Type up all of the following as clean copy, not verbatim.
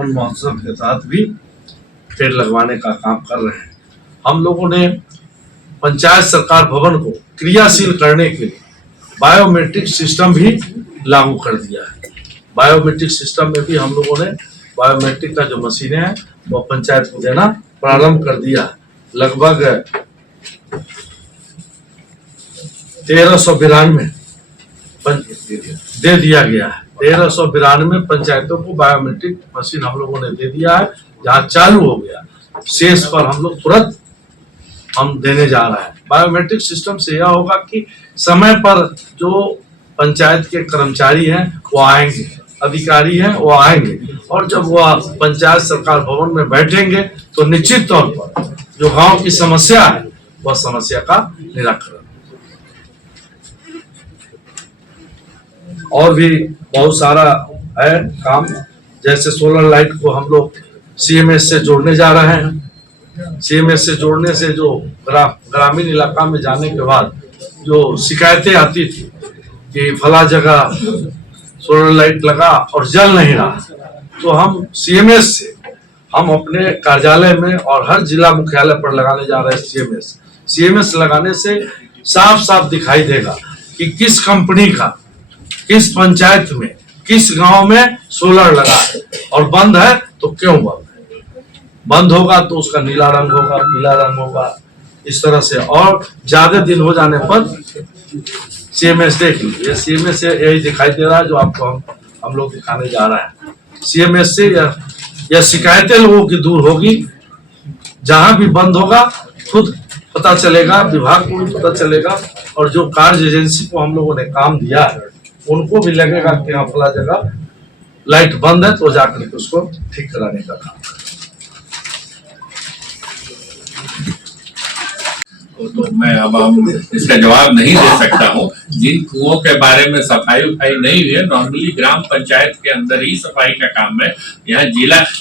One महोत्सव के तहत भी पेड़ लगवाने का काम कर रहे हैं। हम लोगों ने पंचायत सरकार भवन को क्रियाशील करने के लिए बायोमेट्रिक सिस्टम भी लागू कर दिया है। बायोमेट्रिक सिस्टम में भी हम लोगों ने बायोमेट्रिक का जो मशीनें हैं वो पंचायत को देना प्रारंभ कर दिया है। लगभग 1392 दे दिया गया है। 1392 पंचायतों को बायोमेट्रिक मशीन हम लोगों ने दे दिया है। जहाँ चालू हो गया, शेष पर हम लोग तुरंत हम देने जा रहे हैं। बायोमेट्रिक सिस्टम से यह होगा कि समय पर जो पंचायत के कर्मचारी हैं वो आएंगे, अधिकारी हैं वो आएंगे, और जब वह पंचायत सरकार भवन में बैठेंगे तो निश्चित तौर पर जो गांव की समस्या है वह समस्या का निराकरण। और भी बहुत सारा है काम, जैसे सोलर लाइट को हम लोग सीएमएस से जोड़ने जा रहे हैं। सीएमएस से जोड़ने से जो ग्रामीण इलाका में जाने के बाद जो शिकायतें आती थी कि फला जगह सोलर लाइट लगा और जल नहीं रहा, तो हम सीएमएस से हम अपने कार्यालय में और हर जिला मुख्यालय पर लगाने जा रहे हैं। सीएमएस लगाने से साफ साफ दिखाई देगा कि किस कंपनी का किस पंचायत में किस गांव में सोलर लगा है, और बंद है तो क्यों बंद है। बंद होगा तो उसका नीला रंग होगा, पीला रंग होगा, इस तरह से। और ज्यादा दिन हो जाने पर सीएमएस देख लीजिए, सीएमएस से यही दिखाई दे रहा है जो आपको हम लोग दिखाने जा रहे हैं। सीएमएस से यह शिकायतें लोगों की दूर होगी। जहां भी बंद होगा खुद पता चलेगा, विभाग को भी पता चलेगा, और जो कार्य एजेंसी को हम लोगों ने काम दिया है उनको भी लगेगा कि हाँ फला जगह लाइट बंद है तो जाकर के उसको ठीक कराने का काम। तो मैं अब इसका जवाब नहीं दे सकता हूँ। जिन कुओं के बारे में सफाई उफाई नहीं हुई है, नॉर्मली ग्राम पंचायत के अंदर ही सफाई का काम है।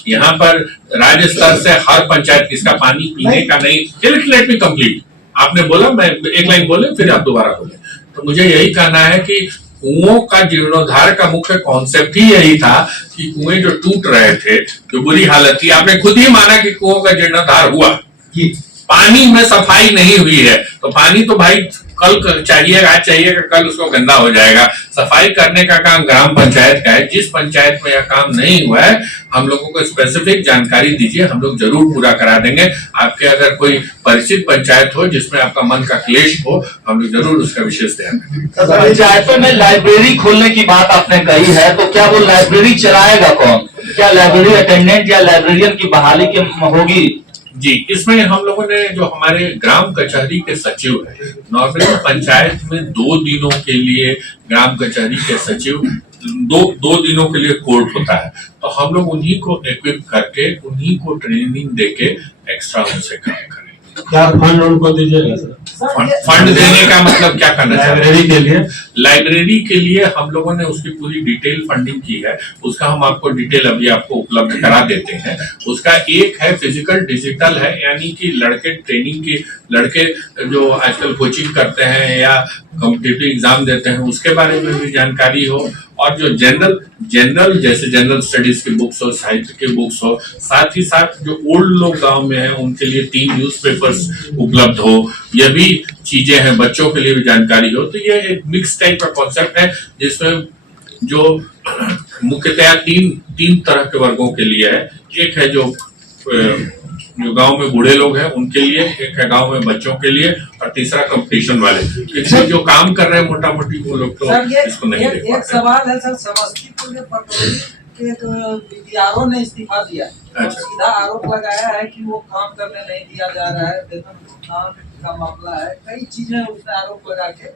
यहाँ पर राज्य स्तर से हर पंचायत किसका पानी पीने का नहीं। Let me complete. आपने बोला, मैं एक लाइन बोले फिर आप दोबारा बोले। तो मुझे यही कहना है कि कुओं का जीर्णोद्धार का मुख्य कॉन्सेप्ट ही यही था कि कुएं जो टूट रहे थे, जो बुरी हालत थी, आपने खुद ही माना कि कुओं का जीर्णोद्धार हुआ, कि पानी में सफाई नहीं हुई है। तो पानी तो भाई कल चाहिएगा, आज चाहिएगा, कल उसको गंदा हो जाएगा। सफाई करने का काम ग्राम पंचायत का है। जिस पंचायत में यह काम नहीं हुआ है, हम लोगों को स्पेसिफिक जानकारी दीजिए, हम लोग जरूर पूरा करा देंगे। आपके अगर कोई परिचित पंचायत हो जिसमें आपका मन का क्लेश हो, हम लोग जरूर उसका विशेष ध्यान रखेंगे। पंचायतों में लाइब्रेरी खोलने की बात आपने कही है, तो क्या वो लाइब्रेरी चलाएगा कौन? क्या लाइब्रेरी अटेंडेंट या लाइब्रेरियन की बहाली की होगी? जी, इसमें हम लोगों ने जो हमारे ग्राम कचहरी के सचिव है, नॉर्मली पंचायत में 2 दिनों के लिए ग्राम कचहरी के सचिव दो दिनों के लिए कोर्ट होता है, तो हम लोग उन्हीं को इक्विप करके, उन्हीं को ट्रेनिंग देके एक्स्ट्रा उनसे काम करें। क्या फंड उनको दीजिएगा सर? फंड देने का मतलब क्या करना है? लाइब्रेरी के लिए? लाइब्रेरी के लिए हम लोगों ने उसकी पूरी डिटेल फंडिंग की है। उसका हम आपको डिटेल अभी आपको उपलब्ध करा देते हैं। उसका एक है फिजिकल डिजिटल है, यानी कि लड़के ट्रेनिंग की, लड़के जो आजकल कोचिंग करते हैं या कॉम्पिटिटिव एग्जाम देते हैं उसके बारे में भी जानकारी हो, और जो जनरल जैसे जनरल स्टडीज की बुक्स हो, साहित्य की बुक्स हो, साथ ही साथ जो ओल्ड लोग गांव में हैं उनके लिए 3 न्यूज़पेपर्स उपलब्ध हो, यह भी चीजें हैं। बच्चों के लिए भी जानकारी हो। तो ये एक मिक्स टाइप का कॉन्सेप्ट है जिसमें जो मुख्यतया तीन तरह के वर्गों के लिए है। एक है जो गांव में बूढ़े लोग हैं उनके लिए, एक है गांव में बच्चों के लिए, और तीसरा कंपटीशन वाले। इसमें जो काम कर रहे हैं मोटा मोटी वो लोग तो इसको नहीं देख पाते। एक सवाल है सर, समस्तीपुर के पटोरी के बीडीआरओ ने इस्तीफा दिया, सीधा आरोप लगाया है कि वो काम करने नहीं दिया जा रहा है, वेतन भुगतान का मामला है, कई चीजें उसने आरोप लगा के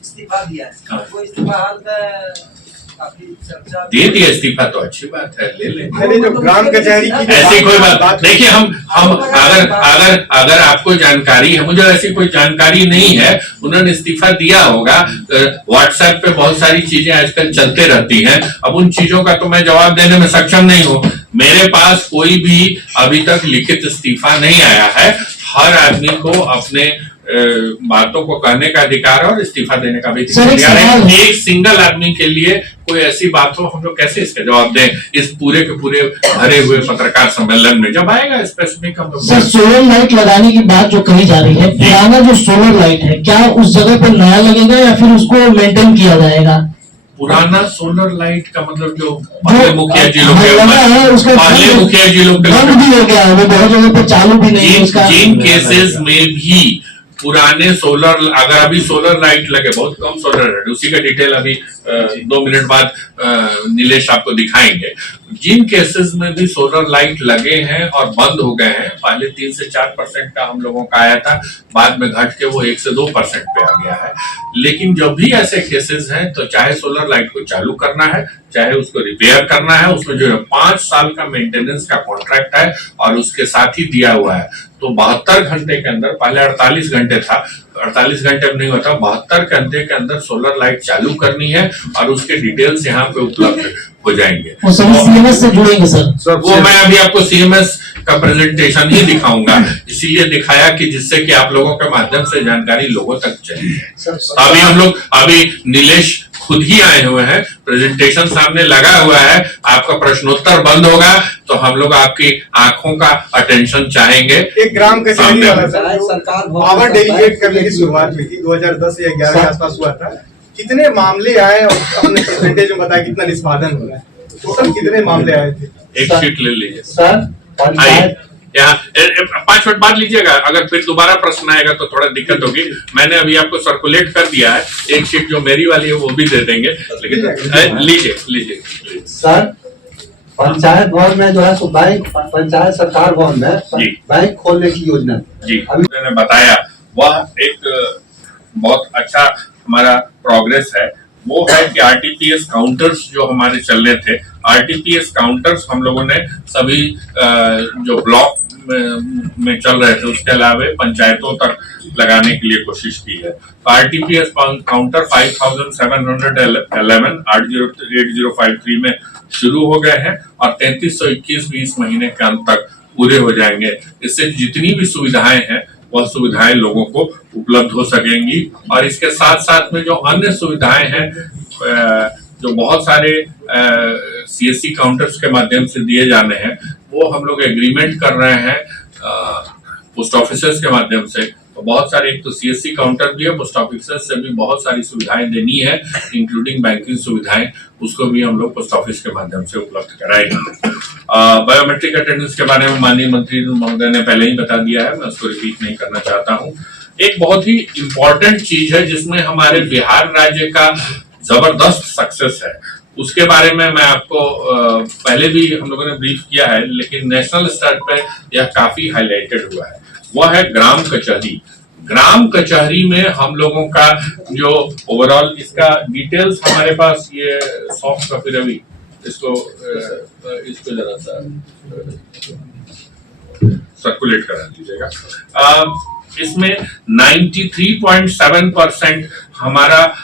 इस्तीफा दिया है। वो इस्तीफा हाल में दे दिया इस्तीफा तो अच्छी बात है, ले लेंगे। जो ग्राम कचहरी की ऐसी कोई बात देखिए, हम अगर आपको जानकारी है, मुझे ऐसी कोई जानकारी नहीं है, उन्होंने इस्तीफा दिया होगा। व्हाट्सएप पे बहुत सारी चीजें आजकल चलते रहती हैं, अब उन चीजों का तो मैं जवाब देने में सक्षम नहीं हूँ। मेरे पास कोई भी अभी तक लिखित इस्तीफा नहीं आया है। हर आदमी को अपने बातों को कहने का अधिकार है और इस्तीफा देने का भी सर, एक अधिकार सवाल है। है। एक सिंगल आदमी के लिए कोई ऐसी बात हो, हम लोग कैसे इसका जवाब दें इस पूरे के पूरे भरे हुए पत्रकार सम्मेलन में? जब आएगा स्पेसिफिक हम लोग सर, सोलर लाइट लगाने की बात जो कही जा रही है, पुराना जो सोलर लाइट है क्या उस जगह पर नया लगेगा या फिर उसको मेंटेन किया जाएगा? पुराना सोलर लाइट का मतलब जो पहले मुखिया जी लोग के लगा है उसका पहले मुखिया जी लोग बंद भी हो गया है, वो बहुत जगह पर चालू भी नहीं है उसका। जिन केसेस में भी पुराने सोलर, अगर अभी सोलर लाइट लगे, बहुत कम सोलर लाइट, उसी का डिटेल अभी 2 मिनट बाद नीलेश आपको दिखाएंगे। जिन केसेस में भी सोलर लाइट लगे हैं और बंद हो गए हैं, पहले 3 से 4% का हम लोगों का आया था, बाद में घट के वो 1 से 2% पे आ गया है। लेकिन जब भी ऐसे केसेस हैं तो चाहे सोलर लाइट को चालू करना है, चाहे उसको रिपेयर करना है, उसमें जो है 5 साल का मेंटेनेंस का कॉन्ट्रैक्ट है और उसके साथ ही दिया हुआ है। तो 72 घंटे के अंदर, पहले 48 घंटे था, 48 घंटे में नहीं होता, 72 घंटे के अंदर सोलर लाइट चालू करनी है और उसके डिटेल्स यहाँ पे उपलब्ध हो जाएंगे। वो सभी सीएमएस से जुड़ेंगे सर। वो मैं अभी आपको सीएमएस का प्रेजेंटेशन ही दिखाऊंगा, इसीलिए दिखाया कि जिससे कि आप लोगों के माध्यम से जानकारी लोगों तक चली जाए। अभी नीलेश खुद ही आए हुए हैं, प्रेजेंटेशन सामने लगा हुआ है, आपका प्रश्नोत्तर बंद होगा तो हम लोग आपकी आंखों का अटेंशन चाहेंगे। एक ग्राम कचहरी वाला सरकार सर पावर डेलीगेट करने की शुरुआत हुई थी 2010 या 11 के आसपास हुआ था। कितने मामले आए और हमने परसेंटेज में बताया कितना निष्पादन हो रहा है, टोटल कितने मामले आए थे? एक शीट ले लीजिए सर, पंचायत यहाँ 5 मिनट बाद लीजिएगा, अगर फिर दोबारा प्रश्न आएगा तो थोड़ा दिक्कत होगी। मैंने अभी आपको सर्कुलेट कर दिया है, एक शीट जो मेरी वाली है वो भी दे देंगे, लेकिन लीजिए। सर, पंचायत भवन में जो है सो बैंक, पंचायत सरकार भवन में जी। बैंक खोलने की योजना जी, मैंने बताया वह एक बहुत अच्छा हमारा प्रोग्रेस है। वो है कि आरटीपीएस काउंटर्स जो हमारे चलने थे, आरटीपीएस काउंटर्स हम लोगों ने सभी जो ब्लॉक में चल रहे थे उसके अलावा पंचायतों तक लगाने के लिए कोशिश की है। आरटीपीएस काउंटर 5711 8053 में शुरू हो गए हैं और 3321 भी इस महीने के अंत तक पूरे हो जाएंगे। इससे जितनी भी सुविधाएं हैं वह सुविधाएं लोगों को उपलब्ध हो सकेंगी और इसके साथ साथ में जो अन्य सुविधाएं हैं जो बहुत सारे सीएससी काउंटर्स के माध्यम से दिए जाने हैं, वो हम लोग एग्रीमेंट कर रहे हैं पोस्ट ऑफिसेस के माध्यम से। तो बहुत सारे, एक तो सीएससी काउंटर भी है, पोस्ट ऑफिसेस से भी बहुत सारी सुविधाएं देनी है, इंक्लूडिंग बैंकिंग सुविधाएं, उसको भी हम लोग पोस्ट ऑफिस के माध्यम से उपलब्ध कराएंगे। बायोमेट्रिक अटेंडेंस के बारे में माननीय मंत्री महोदय ने पहले ही बता दिया है, मैं उसको रिपीट नहीं करना चाहता हूँ। एक बहुत ही इम्पोर्टेंट चीज है जिसमें हमारे बिहार राज्य का जबरदस्त सक्सेस है, उसके बारे में मैं आपको पहले भी हम लोगों ने ब्रीफ किया है, लेकिन नेशनल स्तर पर यह काफी हाईलाइटेड हुआ है। वह है ग्राम कचहरी। ग्राम कचहरी में हम लोगों का जो ओवरऑल, इसका डिटेल्स हमारे पास ये सॉफ्ट कॉपी, रवि इसको जरा सा सर्कुलेट करा दीजिएगा। इसमें 93.7% हमारा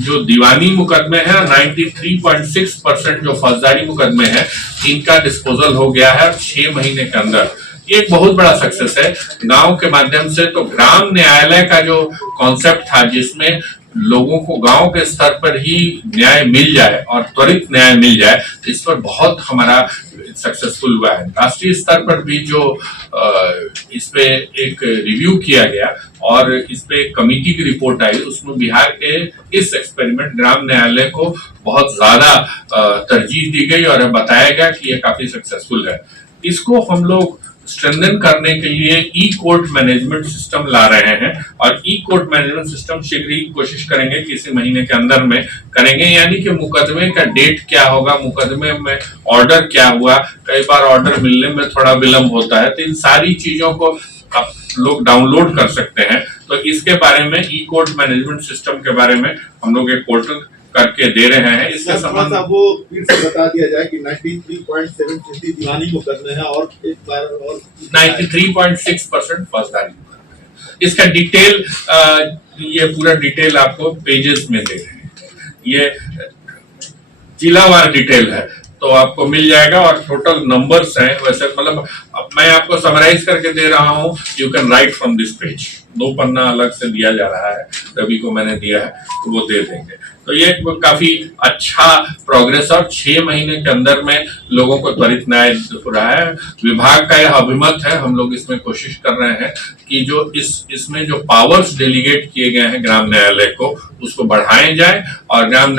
जो दीवानी मुकदमे है और 93.6% जो फौजदारी मुकदमे है, इनका डिस्पोजल हो गया है 6 महीने के अंदर। ये एक बहुत बड़ा सक्सेस है गांव के माध्यम से। तो ग्राम न्यायालय का जो कॉन्सेप्ट था जिसमें लोगों को गांव के स्तर पर ही न्याय मिल जाए और त्वरित न्याय मिल जाए, इस पर बहुत हमारा सक्सेसफुल हुआ है। राष्ट्रीय स्तर पर भी जो इस पे एक रिव्यू किया गया और इस पे एक कमेटी की रिपोर्ट आई, उसमें बिहार के इस एक्सपेरिमेंट ग्राम न्यायालय को बहुत ज्यादा तरजीह दी गई और बताया गया कि ये काफी सक्सेसफुल है। इसको हम लोग स्ट्रेंथन करने के लिए ई कोर्ट मैनेजमेंट सिस्टम ला रहे हैं और ई कोर्ट मैनेजमेंट सिस्टम शीघ्र ही कोशिश करेंगे कि इसी महीने के अंदर में करेंगे। यानी कि मुकदमे का डेट क्या होगा, मुकदमे में ऑर्डर क्या हुआ, कई बार ऑर्डर मिलने में थोड़ा विलंब होता है, तो इन सारी चीजों को आप लोग डाउनलोड कर सकते हैं। तो इसके बारे में ई कोर्ट मैनेजमेंट सिस्टम के बारे में हम लोग एक पोर्टल करके दे रहे हैं। इसके संबंध में वो फिर से बता दिया जाए कि 93.7% दीवानी मुकदमे है और एक बार और 93.6% फौजदारी मुकदमे है। इसका डिटेल ये पूरा डिटेल आपको पेजेस में दे रहे हैं, ये जिलावार डिटेल है तो आपको मिल जाएगा और टोटल नंबर्स हैं। वैसे मतलब मैं आपको समराइज करके दे रहा हूं, you can write from this page. 2 पन्ना अलग से दिया जा रहा है, रवि को मैंने दिया है तो वो दे देंगे। तो ये काफी अच्छा प्रोग्रेस और 6 महीने के अंदर में लोगों को त्वरित न्याय हो रहा है। विभाग का यह अभिमत है, हम लोग इसमें कोशिश कर रहे हैं कि जो इसमें जो पावर्स डेलीगेट किए गए हैं ग्राम न्यायालय को, उसको बढ़ाए जाए और ग्राम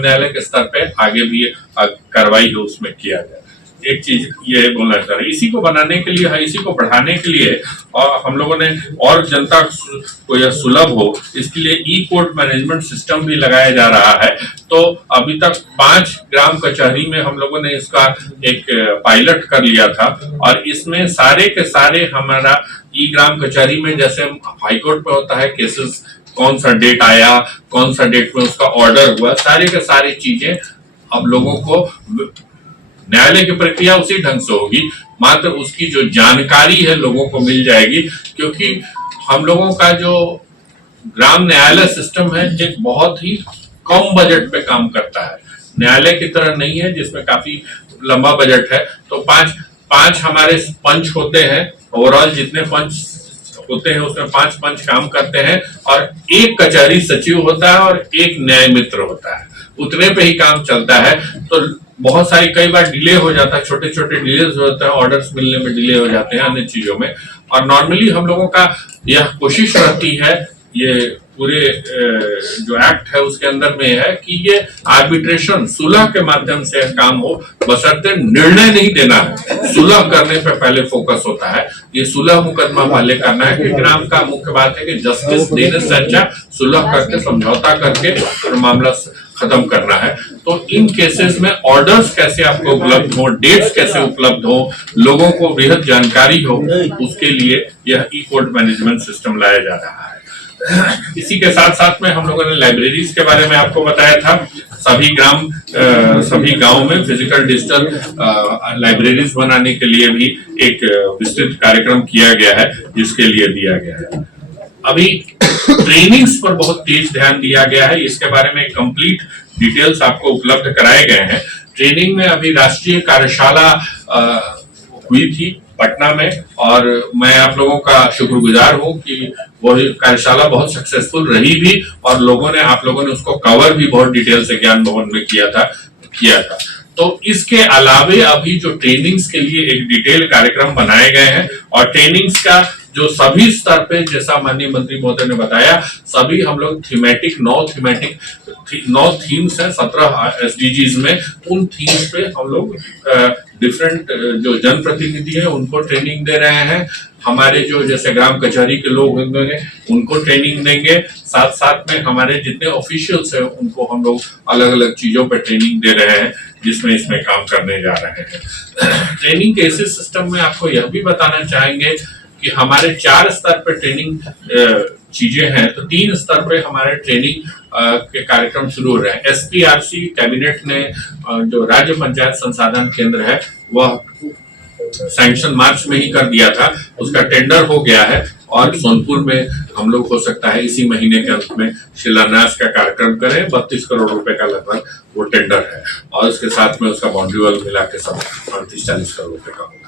न्यायालय के स्तर पे आगे भी कार्रवाई हो उसमें किया जाए। एक चीज ये बोलना चाह रहे, इसी को बनाने के लिए, इसी को बढ़ाने के लिए और हम लोगों ने और जनता को यह सुलभ हो इसके लिए ई कोर्ट मैनेजमेंट सिस्टम भी लगाया जा रहा है। तो अभी तक 5 ग्राम कचहरी में हम लोगों ने इसका एक पायलट कर लिया था और इसमें सारे के सारे हमारा ई ग्राम कचहरी में, जैसे हाईकोर्ट पे होता है केसेस, कौन सा डेट आया, कौन सा डेट में उसका ऑर्डर हुआ, सारे के सारी चीजें अब लोगों को, न्यायालय की प्रक्रिया उसी ढंग से होगी, मात्र उसकी जो जानकारी है लोगों को मिल जाएगी। क्योंकि हम लोगों का जो ग्राम न्यायालय सिस्टम है एक बहुत ही कम बजट पे काम करता है, न्यायालय की तरह नहीं है जिसमें काफी लंबा बजट है। तो पांच हमारे पंच होते हैं, ओवरऑल जितने पंच होते हैं उसमें 5 पंच काम करते हैं और एक कचहरी सचिव होता है और एक न्याय मित्र होता है, उतने पे ही काम चलता है। तो बहुत सारी कई बार डिले हो जाता है, छोटे छोटे डिले हो जाते हैं, ऑर्डर्स मिलने में डिले हो जाते हैं, अन्य चीजों में। और नॉर्मली हम लोगों का यह कोशिश रहती है, ये पूरे जो एक्ट है उसके अंदर में है कि ये आर्बिट्रेशन सुलह के माध्यम से काम हो, बशर्ते निर्णय नहीं देना है, सुलह करने पे पहले फोकस होता है। ये सुलह मुकदमा पहले करना है कि ग्राम का मुख्य बात है कि जस्टिस देने से अच्छा सुलह करके, समझौता करके और मामला खत्म करना है। तो इन केसेस में ऑर्डर्स कैसे आपको उपलब्ध हो, डेट्स कैसे उपलब्ध हो, लोगों को वृहद जानकारी हो, उसके लिए यह ई कोर्ट मैनेजमेंट सिस्टम लाया जा रहा है। इसी के साथ साथ में हम लोगों ने लाइब्रेरीज के बारे में आपको बताया था। सभी गांव में फिजिकल डिजिटल लाइब्रेरीज बनाने के लिए भी एक विस्तृत कार्यक्रम किया गया है, जिसके लिए दिया गया है। अभी ट्रेनिंग्स पर बहुत तेज ध्यान दिया गया है, इसके बारे में कंप्लीट डिटेल्स आपको उपलब्ध कराए गए हैं। ट्रेनिंग में अभी राष्ट्रीय कार्यशाला हुई थी पटना में और मैं आप लोगों का शुक्रगुजार हूं कि वो कार्यशाला बहुत सक्सेसफुल रही भी और आप लोगों ने उसको कवर भी बहुत डिटेल से ज्ञान भवन में किया था। तो इसके अलावे अभी जो ट्रेनिंग्स के लिए एक डिटेल कार्यक्रम बनाए गए हैं और ट्रेनिंग्स का जो सभी स्तर पे, जैसा माननीय मंत्री महोदय ने बताया, सभी हम लोग 9 थीम्स हैं 17 SDGs में, उन थीम्स पे हम लोग डिफरेंट जो जनप्रतिनिधि हैं उनको ट्रेनिंग दे रहे हैं। हमारे जो जैसे ग्राम कचहरी के लोग होंगे उनको ट्रेनिंग देंगे, साथ साथ में हमारे जितने ऑफिशियल्स हैं उनको हम लोग अलग अलग चीजों पर ट्रेनिंग दे रहे हैं, जिसमें इसमें काम करने जा रहे हैं। ट्रेनिंग के इसी सिस्टम में आपको यह भी बताना चाहेंगे कि हमारे 4 स्तर पर ट्रेनिंग चीजें हैं, तो 3 स्तर पे हमारे ट्रेनिंग के कार्यक्रम शुरू हो रहे हैं। SPRC कैबिनेट ने जो राज्य पंचायत संसाधन केंद्र है वह सैंक्शन मार्च में ही कर दिया था, उसका टेंडर हो गया है और सोनपुर में हम लोग हो सकता है इसी महीने के अंत में शिलान्यास का कार्यक्रम करें। 32 करोड़ रुपए का लगभग वो टेंडर है और उसके साथ में उसका बाउंड्री वाल मिला के सब 38-40 करोड़ रुपए का होगा।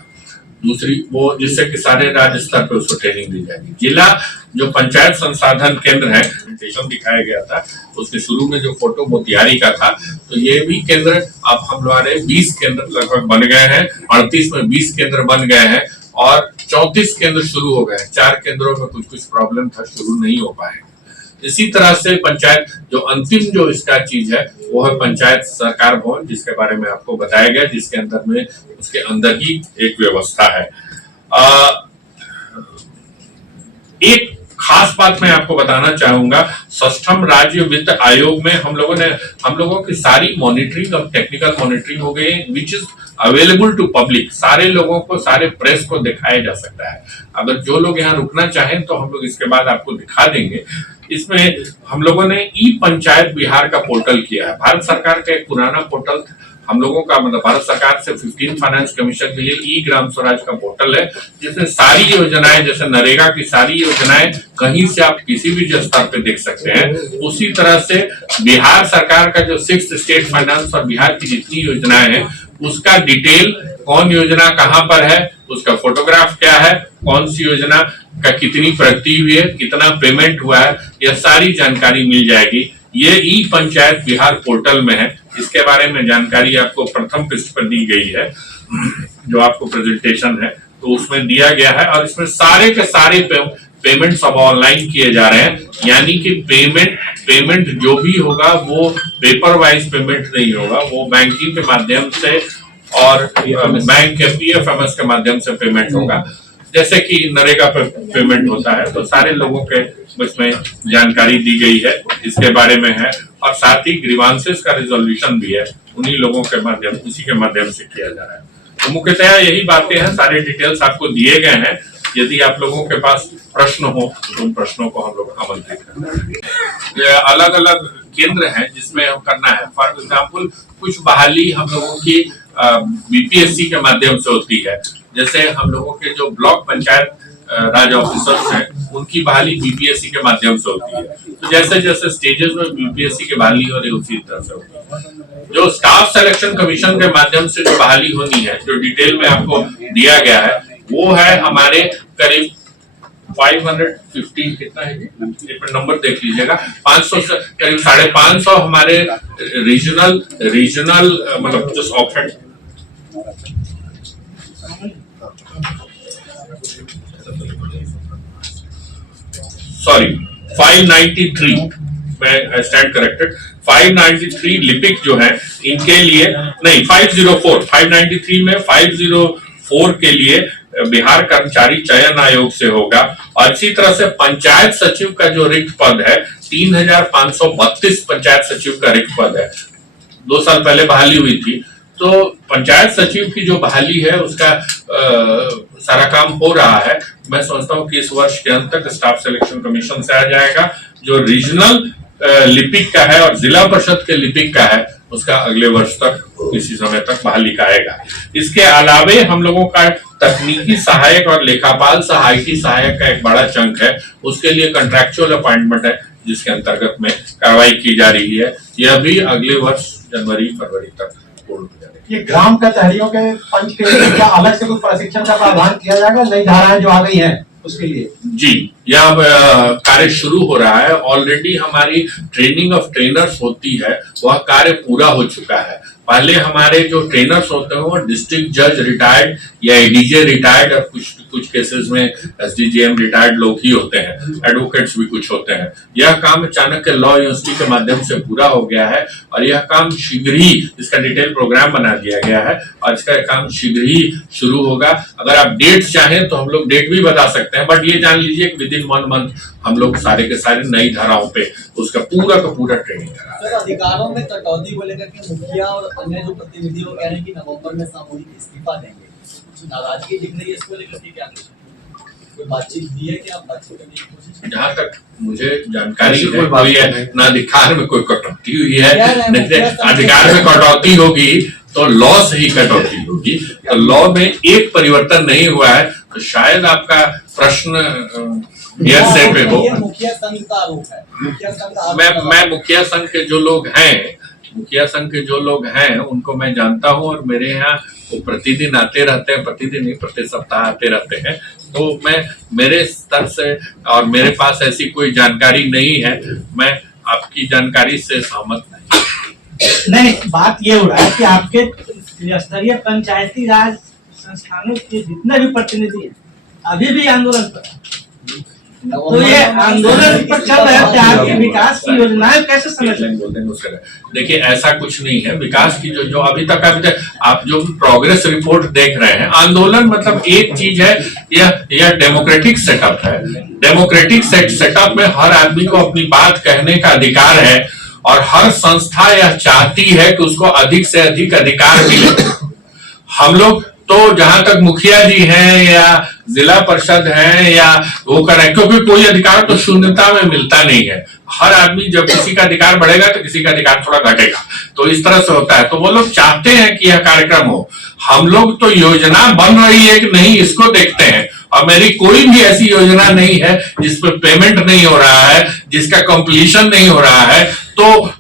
दूसरी वो जिससे कि सारे राज्य स्तर पे उसको ट्रेनिंग दी जाएगी। जिला जो पंचायत संसाधन केंद्र है, प्रेजेंटेशन दिखाया गया था, उसके शुरू में जो फोटो मोतिहारी का था, तो ये भी केंद्र अब हम हमारे 20 केंद्र लगभग बन गए हैं, 38 में 20 केंद्र बन गए हैं और 34 केंद्र शुरू हो गए हैं। 4 केंद्रों में कुछ प्रॉब्लम था, शुरू नहीं हो पाए। इसी तरह से पंचायत जो अंतिम जो इसका चीज है वो है पंचायत सरकार भवन, जिसके बारे में आपको बताया गया, जिसके अंदर में उसके अंदर ही एक व्यवस्था है। एक खास बात मैं आपको बताना चाहूंगा, 6th राज्य वित्त आयोग में हम लोगों की सारी मॉनिटरिंग और टेक्निकल मॉनिटरिंग हो गई, which is available to public. सारे लोगों को, सारे प्रेस को दिखाया जा सकता है। अगर जो लोग यहाँ रुकना चाहें तो हम लोग इसके बाद आपको दिखा देंगे। इसमें हम लोगों ने ई पंचायत बिहार का पोर्टल किया है। भारत सरकार का एक पुराना पोर्टल हम लोगों का मतलब भारत सरकार से 15 फाइनेंस कमीशन के लिए ई ग्राम स्वराज का पोर्टल है, जिसमें सारी योजनाएं, जैसे नरेगा की सारी योजनाएं कहीं से आप किसी भी स्तर पे देख सकते हैं। उसी तरह से बिहार सरकार का जो 6th स्टेट फाइनेंस और बिहार की जितनी योजनाएं हैं उसका डिटेल, कौन योजना कहां पर है, उसका फोटोग्राफ क्या है, कौन सी योजना का कितनी प्रगति हुई है, कितना पेमेंट हुआ है, यह सारी जानकारी मिल जाएगी। ये ई पंचायत बिहार पोर्टल में है। इसके बारे में जानकारी आपको प्रथम पृष्ठ पर दी गई है, जो आपको प्रेजेंटेशन है तो उसमें दिया गया है। और इसमें सारे के सारे पेमेंट सब ऑनलाइन किए जा रहे हैं, यानी कि पेमेंट जो भी होगा वो पेपर वाइज पेमेंट नहीं होगा, वो बैंकिंग के माध्यम से और बैंक के PFMS के माध्यम से पेमेंट होगा। जैसे कि नरेगा पे पेमेंट होता है, तो सारे लोगों के इसमें जानकारी दी गई है, इसके बारे में है। और साथ ही ग्रीवांसेस का रिजोल्यूशन भी है, उन्हीं लोगों के माध्यम, उसी के माध्यम से किया जा रहा है। तो मुख्यतः यही बातें हैं, सारे डिटेल्स आपको दिए गए हैं। यदि आप लोगों के पास प्रश्न हो तो उन प्रश्नों को हम लोग आमंत्रित करते हैं। अलग अलग केंद्र हैं जिसमें हम करना है। फॉर एग्जाम्पल कुछ बहाली हम लोगों की BPSC के माध्यम से होती है। जैसे हम लोगों के जो ब्लॉक पंचायत राज ऑफिसर्स हैं उनकी बहाली BPSC के माध्यम से होती है। तो जैसे जैसे स्टेजेस में BPSC की बहाली हो रही है उसी तरह से होती है। जो स्टाफ सिलेक्शन कमीशन के माध्यम से जो बहाली होनी है, जो डिटेल में आपको दिया गया है, वो है हमारे करीब 550 कितना है, एक नंबर देख लीजिएगा, 500 से करीब 550 हमारे रीजनल मतलब जो ऑप्शन, सॉरी 593, मैं स्टैंड करेक्टेड, 593 लिपिक जो है इनके लिए नहीं, 593 में 504 के लिए बिहार कर्मचारी चयन आयोग से होगा। और इसी तरह से पंचायत सचिव का जो रिक्त पद है 3532 पंचायत सचिव का रिक्त पद है। 2 साल पहले बहाली हुई थी, तो पंचायत सचिव की जो बहाली है उसका सारा काम हो रहा है। मैं समझता हूं कि इस वर्ष के अंत तक स्टाफ सिलेक्शन कमीशन से आ जाएगा। जो रीजनल लिपिक का है और जिला परिषद के लिपिक का है उसका अगले वर्ष तक किसी समय तक बहाली का आएगा। इसके अलावे हम लोगों का तकनीकी सहायक और लेखापाल सहायकी सहायक का एक बड़ा चंक है, उसके लिए कॉन्ट्रैक्चुअल अपॉइंटमेंट है जिसके अंतर्गत में कार्रवाई की जा रही है। यह भी अगले वर्ष जनवरी-फरवरी तक पूर्ण हो जाएगी। ये ग्राम कचहरियों के पंच के लिए क्या अलग से कुछ प्रशिक्षण का प्रावधान किया जाएगा? नई धाराएं जो आ गई हैं उसके लिए जी, यह कार्य शुरू हो रहा है। ऑलरेडी हमारी ट्रेनिंग ऑफ ट्रेनर्स होती है, वह कार्य पूरा हो चुका है। पहले हमारे जो ट्रेनर्स होते हैं वो डिस्ट्रिक्ट जज रिटायर्ड या ADJ रिटायर्ड और कुछ केसेस में SDGM रिटायर्ड लोग ही होते हैं, एडवोकेट्स भी कुछ होते हैं। यह काम चाणक्य लॉ यूनिवर्सिटी के माध्यम से पूरा हो गया है और यह काम शीघ्र ही, इसका डिटेल प्रोग्राम बना दिया गया है और इसका काम शीघ्र ही शुरू होगा। अगर आप डेट चाहें तो हम लोग डेट भी बता सकते हैं, बट ये जान लीजिए कि विदिन 1 मंथ हम लोग सारे के सारे नई धाराओं पे उसका पूरा का पूरा ट्रेनिंग करा रहे हैं। अधिकारों में कटौती को लेकर के मुखिया और अन्य जो प्रतिनिधि हो कह रहे हैं कि नवंबर में सामूहिक इस्तीफा देंगे, नाराजगी दिख रही है, इसको लेकर के क्या कोई बातचीत भी है कि आप बातचीत करने की कोशिश? जहाँ तक मुझे जानकारी है कोई है ना, अधिकार में कोई कटौती हुई है, अधिकार में कटौती होगी तो लॉ से ही कटौती होगी। तो लॉ में एक परिवर्तन नहीं हुआ है, तो शायद आपका प्रश्न से पे हो। मुखिया संघ का आरोप है, मुखिया संघ मैं मुखिया संघ के जो लोग हैं उनको मैं जानता हूं और मेरे यहाँ वो प्रतिदिन आते रहते हैं, प्रतिदिन नहीं प्रति सप्ताह आते रहते हैं। तो मैं मेरे स्तर से और मेरे पास ऐसी कोई जानकारी नहीं है, मैं आपकी जानकारी से सहमत नहीं। बात ये हो रहा है कि आपके स्तरीय पंचायती राज संस्थानों के जितने भी प्रतिनिधि हैं अभी भी आंदोलन पर, तो ये आंदोलन पर चल रहे थे, आपके विकास की योजनाएं कैसे समझ लेंगे? देखिए ऐसा कुछ नहीं है। विकास की जो अभी तक आप जो प्रोग्रेस रिपोर्ट देख रहे हैं, आंदोलन मतलब एक चीज है, यह डेमोक्रेटिक सेटअप है। डेमोक्रेटिक सेटअप में हर आदमी को अपनी बात कहने का अधिकार है और हर संस्था यह चाहती है कि उसको अधिक से अधिक अधिकार मिले। हम लोग तो जहां तक मुखिया जी हैं या जिला परिषद है या वो कर रहे हैं, क्योंकि कोई अधिकार तो शून्यता में मिलता नहीं है। हर आदमी जब किसी का अधिकार बढ़ेगा तो किसी का अधिकार थोड़ा घटेगा, तो इस तरह से होता है। तो वो लोग चाहते हैं कि यह कार्यक्रम हो, हम लोग तो योजना बन रही है कि नहीं इसको देखते हैं, और मेरी कोई भी ऐसी योजना नहीं है जिस पर पेमेंट नहीं हो रहा है, जिसका कंप्लीशन नहीं हो रहा है। तो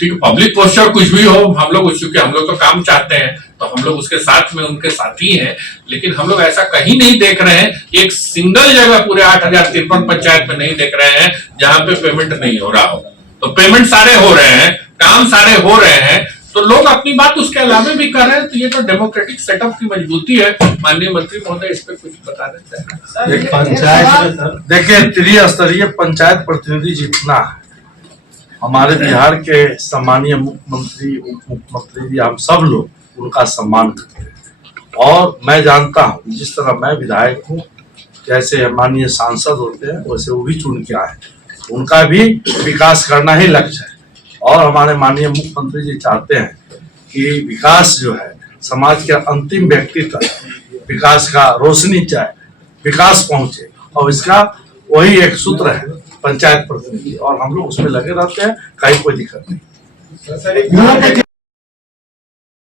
ठीक पब्लिक पोस्टर कुछ भी हो, हम लोग चूंकि हम लोग तो काम चाहते हैं तो हम लोग उसके साथ में उनके साथी हैं, लेकिन हम लोग ऐसा कहीं नहीं देख रहे हैं, एक सिंगल जगह पूरे 8053 पंचायत में नहीं देख रहे हैं जहां पे पेमेंट नहीं हो रहा हो। तो पेमेंट सारे हो रहे हैं, काम सारे हो रहे हैं, तो लोग अपनी बात उसके अलावा भी कर रहे हैं। तो ये तो डेमोक्रेटिक सेटअप की मजबूती है। माननीय मंत्री महोदय इस पे कुछ बता देते हैं। पंचायत देखिए, त्रिस्तरीय पंचायत प्रतिनिधि जितना है, हमारे बिहार के सम्मानीय मुख्यमंत्री, उप मुख्यमंत्री जी, हम सब लोग उनका सम्मान करते हैं। और मैं जानता हूँ जिस तरह मैं विधायक हूँ, जैसे माननीय सांसद होते हैं वैसे वो भी चुन के आए, उनका भी विकास करना ही लक्ष्य है। और हमारे माननीय मुख्यमंत्री जी चाहते हैं कि विकास जो है समाज के अंतिम व्यक्ति तक विकास का रोशनी जाए, विकास पहुंचे, और इसका वही एक सूत्र है पंचायत प्रतिनिधि, और हम लोग उसमें लगे रहते हैं, कहीं कोई दिक्कत नहीं।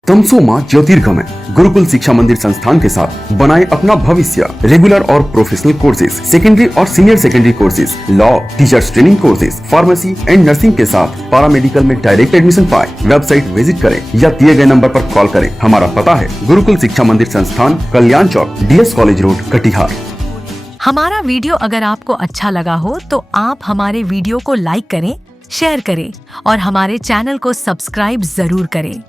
तमसो ज्योतिर्गमय गुरुकुल शिक्षा मंदिर संस्थान के साथ बनाए अपना भविष्य। रेगुलर और प्रोफेशनल कोर्सेज, सेकेंडरी और senior secondary courses, law, teachers training courses, pharmacy and nursing के साथ पैरामेडिकल में डायरेक्ट एडमिशन पाए। वेबसाइट विजिट करें या दिए गए नंबर पर कॉल करें। हमारा पता है गुरुकुल शिक्षा मंदिर संस्थान, कल्याण चौक, DS कॉलेज रोड, कटिहार। हमारा वीडियो अगर आपको अच्छा लगा हो तो आप हमारे वीडियो को लाइक करें, शेयर करें और हमारे चैनल को सब्सक्राइब जरूर करें।